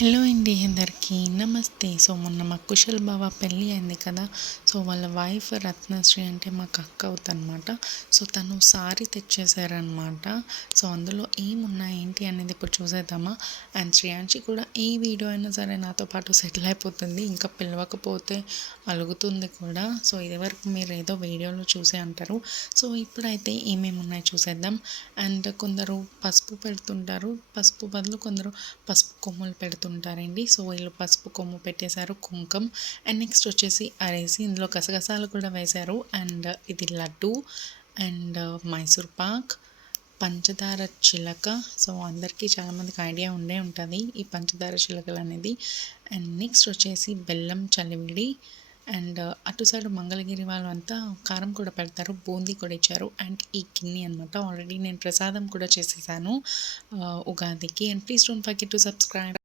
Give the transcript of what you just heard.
Hello అండి అందరికీ నమస్తే. సో మొన్న మా కుశల్ బావ పెళ్ళి అయింది కదా! సో వాళ్ళ వైఫ్ రత్నశ్రీ అంటే మాకు అక్క అవుద్దనమాట. సో తను సారీ తెచ్చేసారనమాట. సో అందులో ఏమున్నాయి ఏంటి అనేది ఇప్పుడు చూసేద్దామా? అండ్ శ్రేయాన్షి కూడా ఏ వీడియో అయినా సరే నాతో పాటు సెటిల్ అయిపోతుంది. ఇంకా పిలవకపోతే అలుగుతుంది కూడా. సో ఇదివరకు మీరు ఏదో వీడియోలో చూసే అంటారు. సో ఇప్పుడైతే ఏమేమి ఉన్నాయో చూసేద్దాం. అండ్ కొందరు పసుపు పెడుతుంటారు. పసుపు బదులు కొందరు పసుపు కొమ్ములు పెడుతుంటారండి. సో వీళ్ళు పసుపు కొమ్ము పెట్టేశారు, కుంకం. అండ్ నెక్స్ట్ వచ్చేసి అరేసి ఇందులో గసగసాలు కూడా వేశారు. అండ్ ఇది లడ్డు అండ్ మైసూర్ పాక్, పంచదార చిలక. సో అందరికీ చాలామందికి ఐడియా ఉండే ఉంటుంది ఈ పంచదార చిలకలు అనేది. అండ్ నెక్స్ట్ వచ్చేసి బెల్లం చలివిడి. అండ్ అటు సైడ్ మంగళగిరి వాళ్ళు అంతా కారం కూడా పెడతారు, బూందీ కూడా ఇచ్చారు. అండ్ ఈ గిన్నె అనమాట, ఆల్రెడీ నేను ప్రసాదం కూడా చేసేసాను ఉగాదికి. And please don't forget to subscribe.